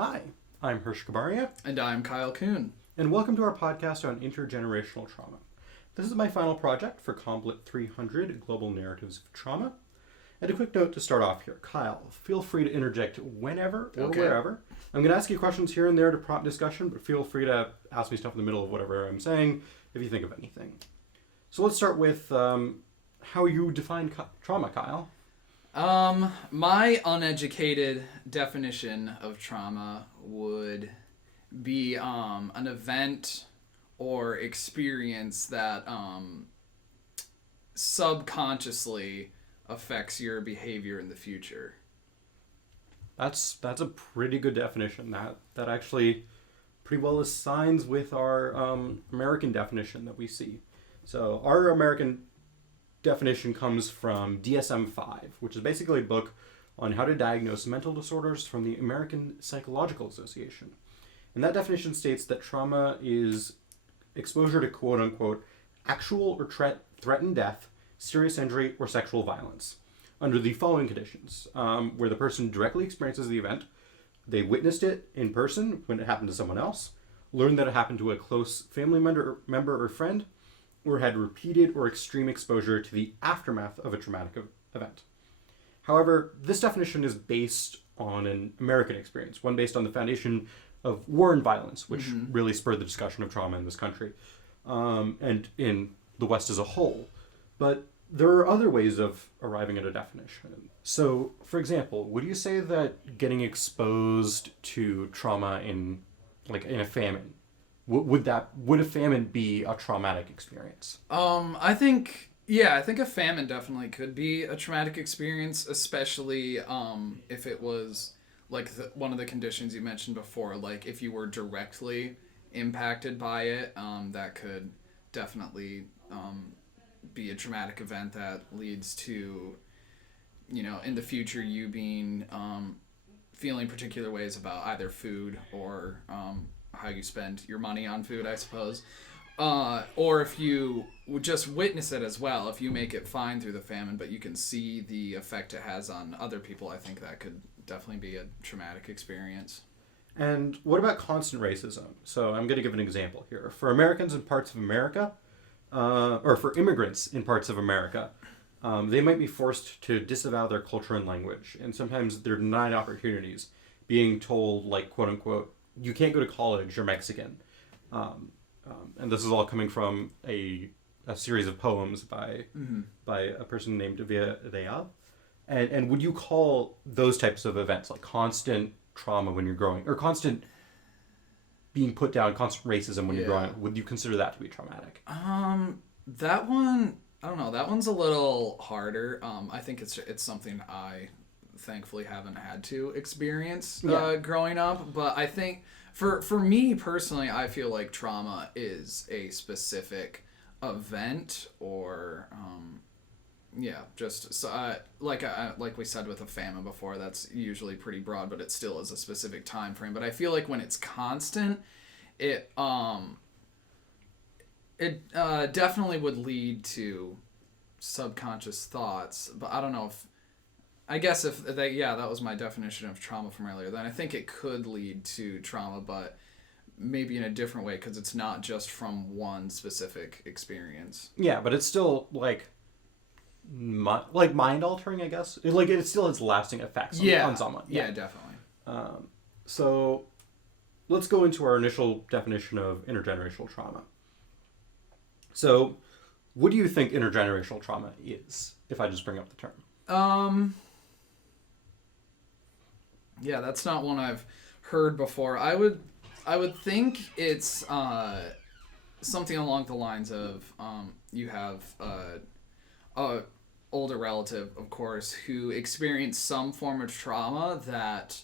Hi, I'm Hirsch Kabaria, And I'm Kyle Kuhn. and welcome to our podcast on intergenerational trauma. This is my final project for COMPLIT 300 Global Narratives of Trauma. And a quick note to start off here. Kyle, feel free to interject whenever or wherever. I'm going to ask you questions here and there to prompt discussion, but feel free to ask me stuff in the middle of whatever I'm saying if you think of anything. So let's start with how you define trauma, Kyle. My uneducated definition of trauma would be an event or experience that subconsciously affects your behavior in the future. That's a pretty good definition. That actually pretty well aligns with our American definition that we see. So our American definition comes from DSM-5, which is basically a book on how to diagnose mental disorders from the American Psychological Association. And that definition states that trauma is exposure to quote-unquote actual or threatened death, serious injury, or sexual violence under the following conditions, where the person directly experiences the event, they witnessed it in person when it happened to someone else, learned that it happened to a close family member or friend, or had repeated or extreme exposure to the aftermath of a traumatic event. However, this definition is based on an American experience, one based on the foundation of war and violence, which really spurred the discussion of trauma in this country and in the West as a whole. But there are other ways of arriving at a definition. So, for example, would you say that getting exposed to trauma in a famine, would a famine be a traumatic experience? I think a famine definitely could be a traumatic experience, especially if it was like one of the conditions you mentioned before, like if you were directly impacted by it, that could definitely be a traumatic event that leads to, in the future you being feeling particular ways about either food or how you spend your money on food, I suppose. Or if you would just witness it as well, if you make it fine through the famine, but you can see the effect it has on other people, I think that could definitely be a traumatic experience. And what about constant racism? So I'm going to give an example here. For Americans in parts of America, or for immigrants in parts of America, they might be forced to disavow their culture and language, and sometimes they're denied opportunities, being told, like, quote unquote, you can't go to college, you're Mexican. And this is all coming from a series of poems by a person named Via. And would you call those types of events like constant trauma when you're growing, or constant being put down, constant racism when you're growing up, would you consider that to be traumatic? That one, I don't know. That one's a little harder. I think it's something I thankfully haven't had to experience growing up. But I think for me personally, I feel like trauma is a specific event or like we said with a famine before, that's usually pretty broad, but it still is a specific time frame. But I feel like when it's constant, it definitely would lead to subconscious thoughts. But I don't know that was my definition of trauma from earlier. Then I think it could lead to trauma, but maybe in a different way because it's not just from one specific experience. Yeah, but it's still like mind altering, I guess. It still has lasting effects on someone. Yeah, definitely. So let's go into our initial definition of intergenerational trauma. So, what do you think intergenerational trauma is, if I just bring up the term? Yeah, that's not one I've heard before. I would think it's something along the lines of you have a older relative, of course, who experienced some form of trauma that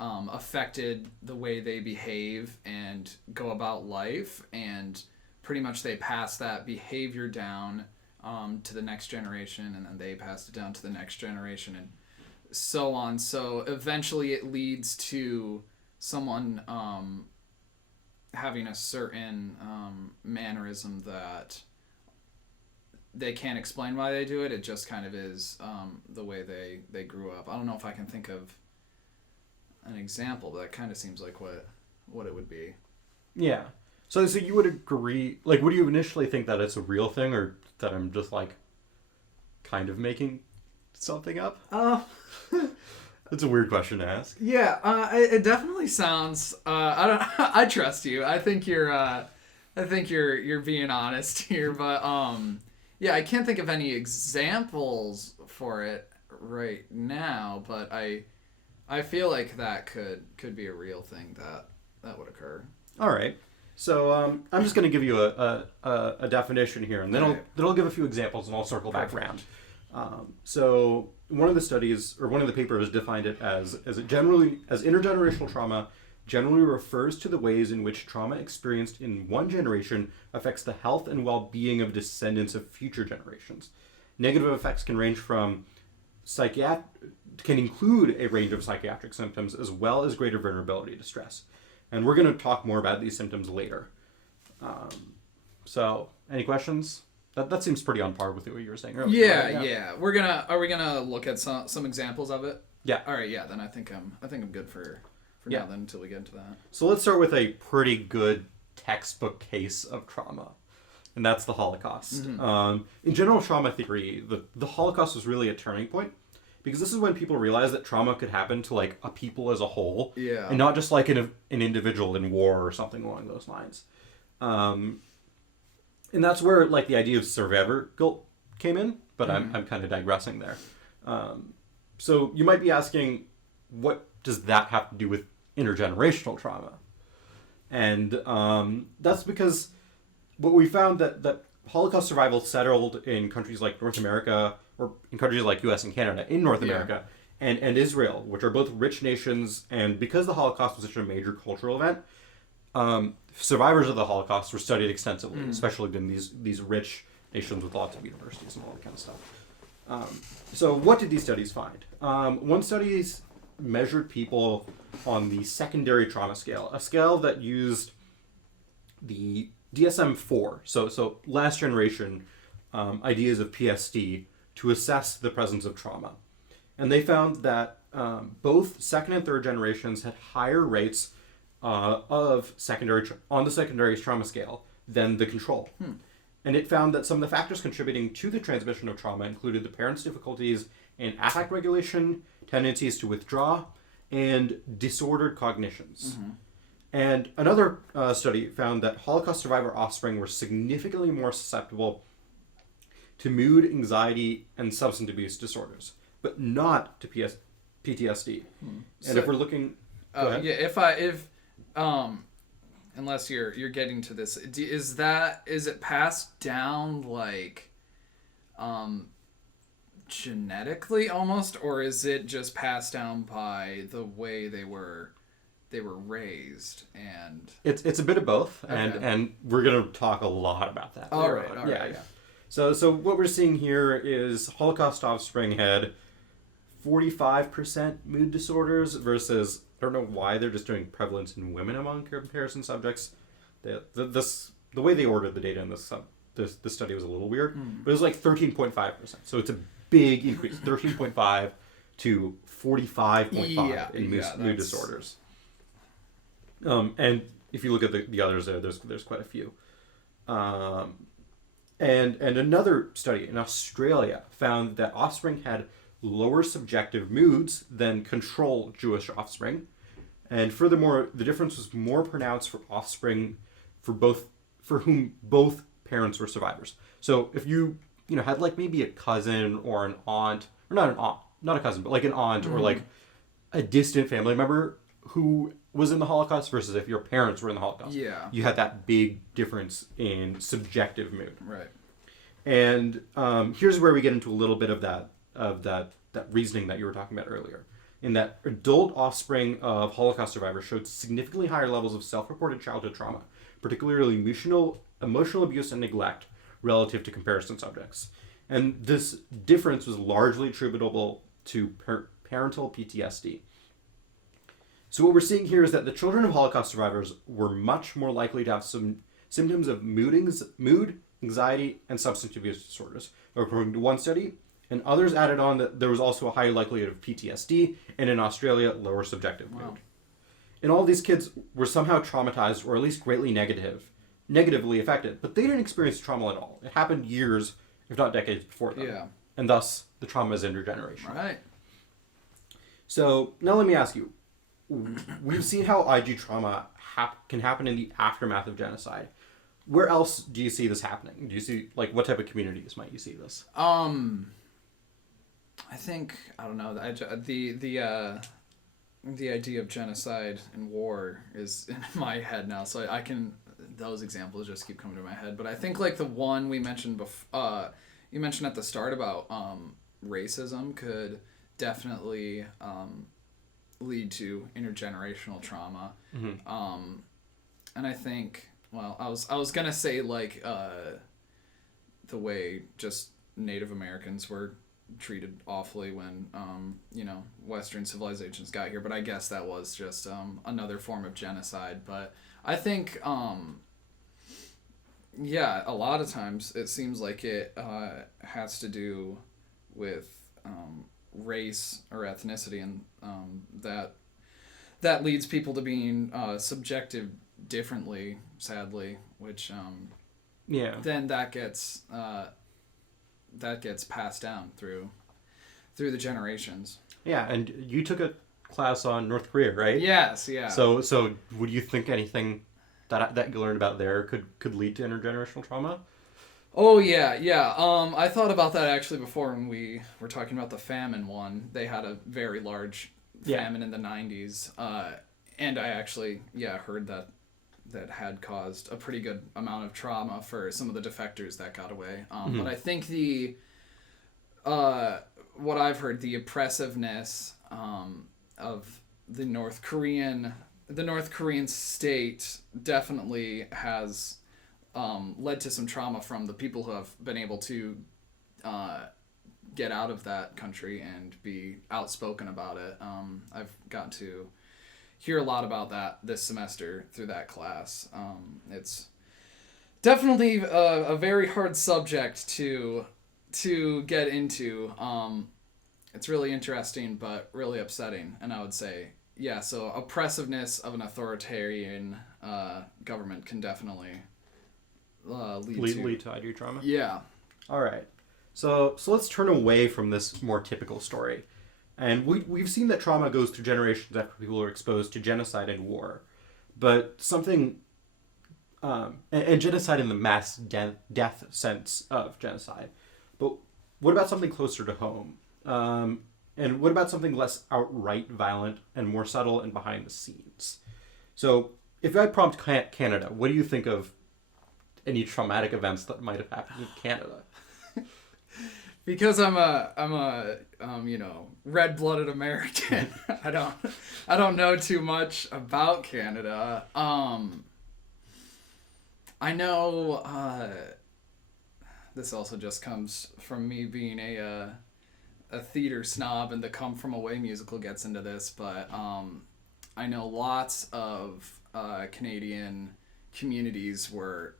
affected the way they behave and go about life, and pretty much they pass that behavior down to the next generation, and then they pass it down to the next generation, and so on. So eventually it leads to someone having a certain mannerism that they can't explain why they do it. It just kind of is the way they grew up. I don't know if I can think of an example, but that kind of seems like what it would be. Yeah. So you would agree, like, would you initially think that it's a real thing, or that I'm just, like, kind of making something up? That's a weird question to ask. Yeah, it definitely sounds. I don't. I trust you. I think you're being honest here, but yeah, I can't think of any examples for it right now, but I feel like that could be a real thing that would occur. All right. So I'm just going to give you a definition here, and then I'll give a few examples, and I'll circle back around. So one of the studies, or one of the papers, defined it as intergenerational trauma generally refers to the ways in which trauma experienced in one generation affects the health and well-being of descendants of future generations. Negative effects can range from can include a range of psychiatric symptoms as well as greater vulnerability to stress. And we're going to talk more about these symptoms later. So, any questions? That seems pretty on par with what you were saying earlier. Yeah, right? yeah. Are we gonna look at some examples of it? Yeah. All right. Yeah. Then I think I'm good for now. Then until we get into that. So let's start with a pretty good textbook case of trauma, and that's the Holocaust. Mm-hmm. In general trauma theory, the Holocaust was really a turning point, because this is when people realized that trauma could happen to, like, a people as a whole, and not just like an individual in war or something along those lines. And that's where, like, the idea of survivor guilt came in, but I'm kind of digressing there. So you might be asking, what does that have to do with intergenerational trauma? And that's because what we found that Holocaust survival settled in countries like North America, or in countries like US and Canada in North America, and Israel, which are both rich nations, and because the Holocaust was such a major cultural event, survivors of the Holocaust were studied extensively, especially in these rich nations with lots of universities and all that kind of stuff. So what did these studies find? One study measured people on the secondary trauma scale, a scale that used the DSM-4, so last generation ideas of PSD, to assess the presence of trauma. And they found that both second and third generations had higher rates of on the secondary trauma scale than the control. And it found that some of the factors contributing to the transmission of trauma included the parents' difficulties in affect regulation, tendencies to withdraw, and disordered cognitions. And another study found that Holocaust survivor offspring were significantly more susceptible to mood, anxiety, and substance abuse disorders, but not to PTSD. And if we're looking, if unless you're getting to this, is it passed down, like, genetically almost, or is it just passed down by the way they were raised? And it's a bit of both, Okay. and we're gonna talk a lot about that. All right. Yeah. So what we're seeing here is Holocaust offspring had 45% mood disorders versus, I don't know why they're just doing prevalence in women among comparison subjects. The way they ordered the data in this study was a little weird, but it was like 13.5%. So it's a big increase, 13.5 to 45.5 in mood disorders. And if you look at the others there's quite a few. And another study in Australia found that offspring had lower subjective moods than control Jewish offspring. And furthermore, the difference was more pronounced for offspring for whom both parents were survivors. So if you had, like, maybe a cousin or an aunt, or not a cousin, but like an aunt, or like a distant family member who was in the Holocaust versus if your parents were in the Holocaust. Yeah. You had that big difference in subjective mood. Right. And here's where we get into a little bit of that reasoning that you were talking about earlier. In that adult offspring of Holocaust survivors showed significantly higher levels of self-reported childhood trauma, particularly emotional abuse and neglect relative to comparison subjects. And this difference was largely attributable to parental PTSD. So what we're seeing here is that the children of Holocaust survivors were much more likely to have some symptoms of mood, anxiety, and substance abuse disorders, according to one study, And others added on that there was also a high likelihood of PTSD, and in Australia, lower subjective mood. Wow. And all these kids were somehow traumatized or at least greatly negatively affected, but they didn't experience trauma at all. It happened years, if not decades before them. Yeah. And thus, the trauma is intergenerational. Right. So, now let me ask you. We've seen how IG trauma can happen in the aftermath of genocide. Where else do you see this happening? Do you see, like, what type of communities might you see this? I think, I don't know, the idea of genocide and war is in my head now, so I can, those examples just keep coming to my head. But I think, like, the one we mentioned you mentioned at the start about racism could definitely lead to intergenerational trauma. Mm-hmm. And I think, well, I was gonna say, like, the way just Native Americans were treated awfully when Western civilizations got here, but I guess that was just another form of genocide. But I think a lot of times it seems like it has to do with race or ethnicity, and that leads people to being subjected differently, sadly, which then that gets passed down through the generations. Yeah, and you took a class on North Korea, right? Yes, yeah. So would you think anything that you learned about there could lead to intergenerational trauma? Oh, yeah. I thought about that actually before when we were talking about the famine one. They had a very large famine in the 90s. And I actually, heard that had caused a pretty good amount of trauma for some of the defectors that got away. But I think what I've heard, the oppressiveness of the North Korean state definitely has led to some trauma from the people who have been able to get out of that country and be outspoken about it. I've gotten to hear a lot about that this semester through that class. It's definitely a very hard subject to get into. It's really interesting, but really upsetting. And I would say, so oppressiveness of an authoritarian government can definitely lead to IG trauma. Yeah. All right. So let's turn away from this more typical story. And we've seen that trauma goes through generations after people are exposed to genocide and war. But something... and genocide in the mass death sense of genocide. But what about something closer to home? And what about something less outright violent and more subtle and behind the scenes? So if I prompt Canada, what do you think of any traumatic events that might have happened in Canada? Because I'm a red-blooded American. I don't know too much about Canada. I know this also just comes from me being a theater snob, and the Come From Away musical gets into this, but I know lots of Canadian communities were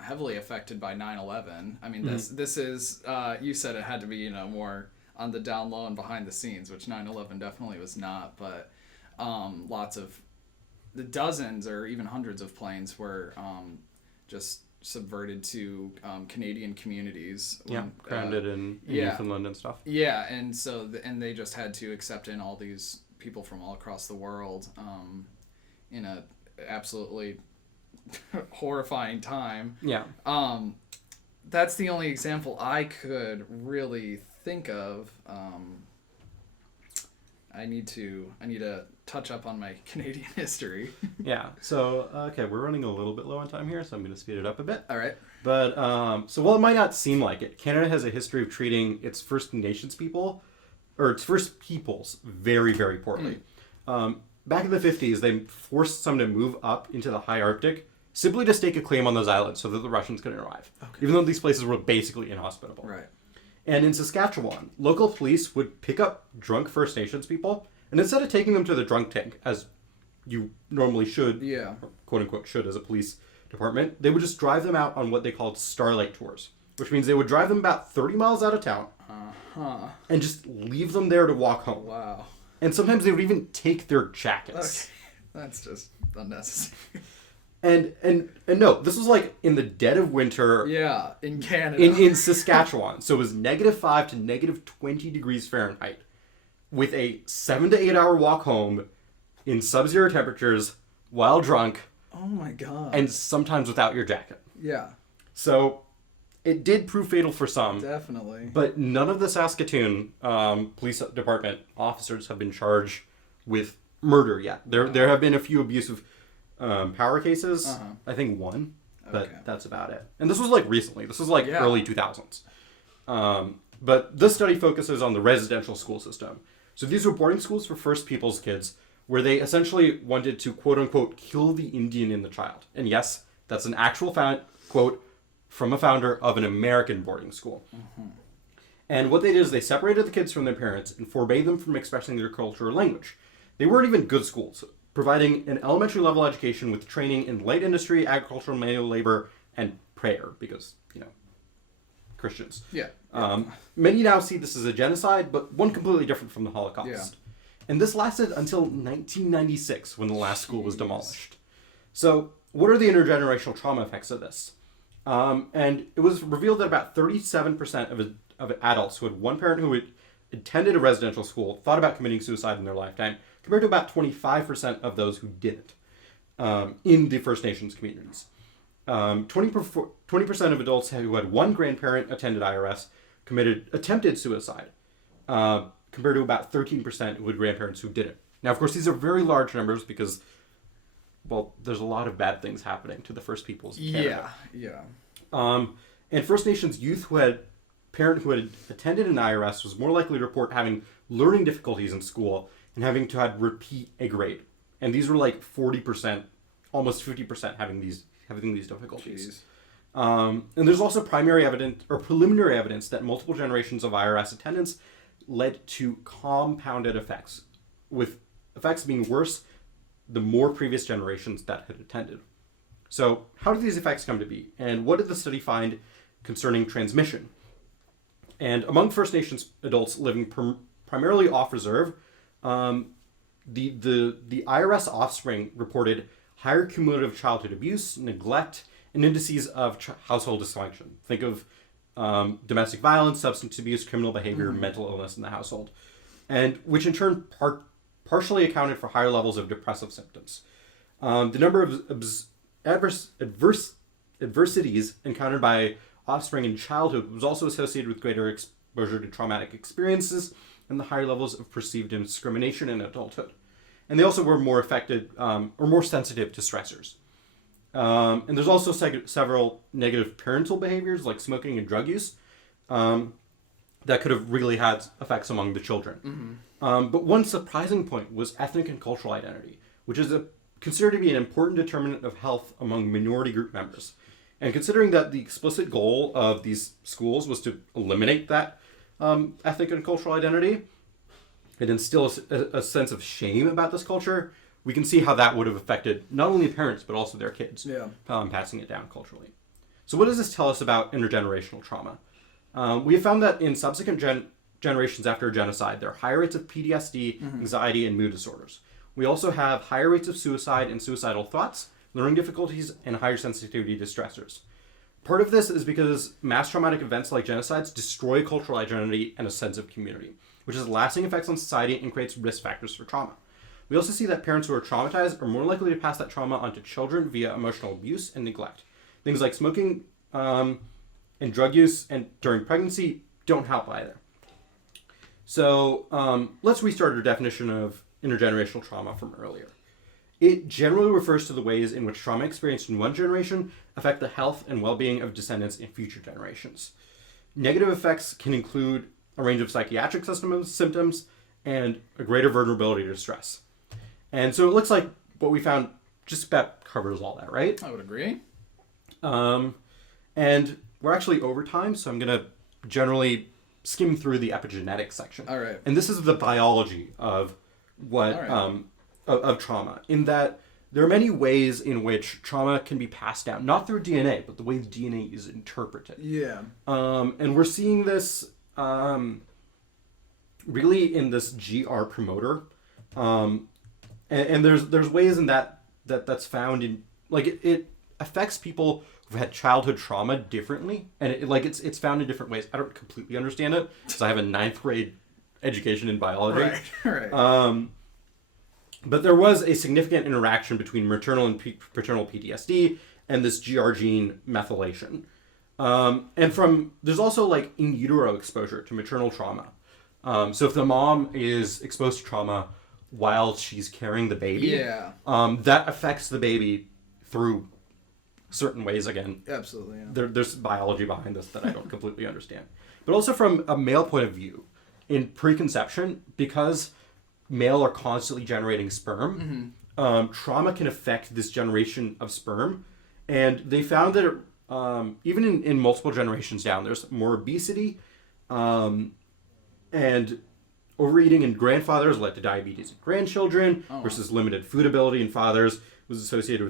heavily affected by 9/11. I mean, this is you said it had to be more on the down low and behind the scenes, which 9/11 definitely was not. But lots of the dozens or even hundreds of planes were just subverted to Canadian communities. Grounded in Newfoundland and stuff. Yeah, and so and they just had to accept in all these people from all across the world in a absolutely horrifying time. Yeah. That's the only example I could really think of. I need to touch up on my Canadian history. Yeah. So okay, we're running a little bit low on time here, so I'm going to speed it up a bit. All right. But so while it might not seem like it, Canada has a history of treating its First Nations people, or its First Peoples, very, very poorly. Back in the 50s, they forced some to move up into the high Arctic simply to stake a claim on those islands so that the Russians couldn't arrive. Okay. Even though these places were basically inhospitable. Right. And in Saskatchewan, local police would pick up drunk First Nations people, and instead of taking them to the drunk tank, as you normally should, or quote unquote should as a police department, they would just drive them out on what they called starlight tours, which means they would drive them about 30 miles out of town and just leave them there to walk home. Wow. And sometimes they would even take their jackets. Okay. That's just unnecessary. And no, this was like in the dead of winter. Yeah, in Canada. In Saskatchewan. So it was -5 to -20 degrees Fahrenheit with a 7 to 8 hour walk home in sub-zero temperatures while drunk. Oh my god. And sometimes without your jacket. Yeah. So it did prove fatal for some. Definitely. But none of the Saskatoon Police Department officers have been charged with murder yet. There have been a few abusive power cases. I think one, but that's about it. And this was like recently. This was like early 2000s. But this study focuses on the residential school system. So these were boarding schools for First Peoples kids where they essentially wanted to quote unquote kill the Indian in the child. And yes, that's an actual quote from a founder of an American boarding school. And what they did is they separated the kids from their parents and forbade them from expressing their culture or language. They weren't even good schools, providing an elementary level education with training in light industry, agricultural, manual labor, and prayer, because, Christians. Yeah. Many now see this as a genocide, but one completely different from the Holocaust. Yeah. And this lasted until 1996, when the last school was demolished. So, what are the intergenerational trauma effects of this? And it was revealed that about 37% of adults who had one parent who had attended a residential school thought about committing suicide in their lifetime, compared to about 25% of those who didn't in the First Nations communities. 20% of adults who had one grandparent attended IRS attempted suicide, compared to about 13% who had grandparents who didn't. Now, of course, these are very large numbers because, well, there's a lot of bad things happening to the First Peoples of Canada. Yeah. And First Nations youth who had parent who had attended an IRS was more likely to report having learning difficulties in school and having to have repeat a grade. And these were like 40%, almost 50% having these difficulties. And there's also primary evidence or preliminary evidence that multiple generations of IRS attendance led to compounded effects, with effects being worse the more previous generations that had attended. So how did these effects come to be? And what did the study find concerning transmission? And among First Nations adults living primarily off reserve, the IRS offspring reported higher cumulative childhood abuse, neglect, and indices of household dysfunction. Think of domestic violence, substance abuse, criminal behavior, mental illness in the household, and which in turn partially accounted for higher levels of depressive symptoms. The number of adversities encountered by offspring in childhood was also associated with greater exposure to traumatic experiences and the higher levels of perceived discrimination in adulthood. And they also were more affected or more sensitive to stressors. And there's also several negative parental behaviors like smoking and drug use that could have really had effects among the children. But one surprising point was ethnic and cultural identity, which is considered to be an important determinant of health among minority group members. And considering that the explicit goal of these schools was to eliminate that ethnic and cultural identity and instill a sense of shame about this culture, we can see how that would have affected not only parents but also their kids, passing it down culturally. So what does this tell us about intergenerational trauma? We have found that in subsequent generations after a genocide, there are higher rates of PTSD, anxiety, and mood disorders. We also have higher rates of suicide and suicidal thoughts, learning difficulties, and higher sensitivity to stressors. Part of this is because mass traumatic events like genocides destroy cultural identity and a sense of community, which has lasting effects on society and creates risk factors for trauma. We also see that parents who are traumatized are more likely to pass that trauma onto children via emotional abuse and neglect. Things like smoking and drug use and during pregnancy don't help either. So let's restart our definition of intergenerational trauma from earlier. It generally refers to the ways in which trauma experienced in one generation affect the health and well-being of descendants in future generations. Negative effects can include a range of psychiatric symptoms and a greater vulnerability to stress. And so it looks like what we found just about covers all that, right? I would agree. And we're actually over time, so I'm going to generally skim through the epigenetics section. All right. And this is the biology of what... All right. Of trauma, in that there are many ways in which trauma can be passed down, not through DNA, but the way the DNA is interpreted. Yeah. And we're seeing this really in this GR promoter. And there's ways in that's found in, like, it affects people who've had childhood trauma differently, and it's found in different ways. I don't completely understand it because I have a 9th grade education in biology. Right. But there was a significant interaction between maternal and paternal PTSD and this GR gene methylation. And there's also like in utero exposure to maternal trauma. So if the mom is exposed to trauma while she's carrying the baby, that affects the baby through certain ways. Again, Absolutely. Yeah. there's biology behind this that I don't completely understand. But also from a male point of view, in preconception, because male are constantly generating sperm, trauma can affect this generation of sperm. And they found that even in multiple generations down, there's more obesity, and overeating in grandfathers led to diabetes in grandchildren, versus limited food ability in fathers was associated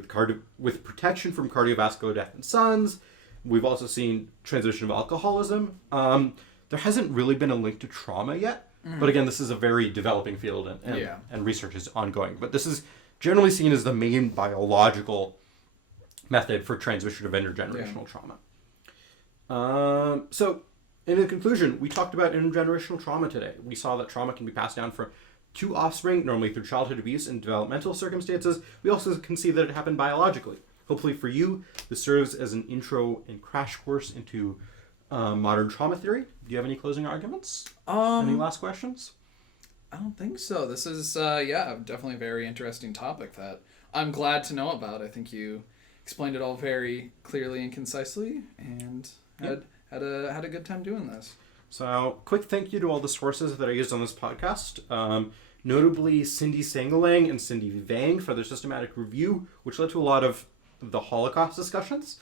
with protection from cardiovascular death in sons. We've also seen transition of alcoholism. There hasn't really been a link to trauma yet, but again, this is a very developing field, and research is ongoing. But this is generally seen as the main biological method for transmission of intergenerational trauma. So, in conclusion, we talked about intergenerational trauma today. We saw that trauma can be passed down to offspring, normally through childhood abuse and developmental circumstances. We also can see that it happened biologically. Hopefully for you, this serves as an intro and crash course into modern trauma theory. Do you have any closing arguments? Any last questions? I don't think so. This is, definitely a very interesting topic that I'm glad to know about. I think you explained it all very clearly and concisely, and had a good time doing this. So, quick thank you to all the sources that I used on this podcast. Notably Cindy Sangalang and Cindy Vang for their systematic review, which led to a lot of the Holocaust discussions.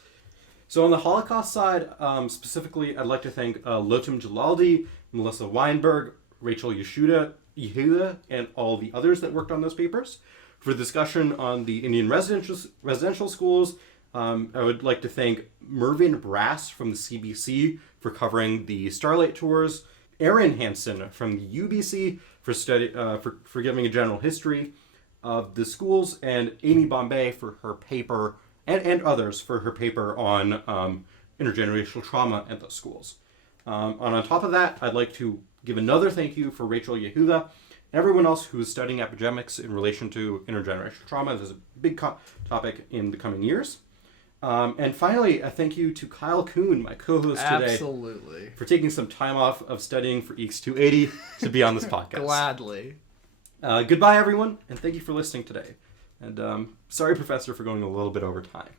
So on the Holocaust side, specifically, I'd like to thank Lotem Jalaldi, Melissa Weinberg, Rachel Yehuda, and all the others that worked on those papers. For discussion on the Indian residential schools, I would like to thank Mervyn Brass from the CBC for covering the Starlight Tours, Erin Hansen from the UBC for giving a general history of the schools, and Amy Bombay for her paper, and others for her paper on intergenerational trauma at the schools. On top of that, I'd like to give another thank you for Rachel Yehuda and everyone else who is studying epidemics in relation to intergenerational trauma. This is a big topic in the coming years. And finally, a thank you to Kyle Kuhn, my co-host today. Absolutely. For taking some time off of studying for EECS 280 to be on this podcast. Gladly. Goodbye, everyone, and thank you for listening today. And sorry, Professor, for going a little bit over time.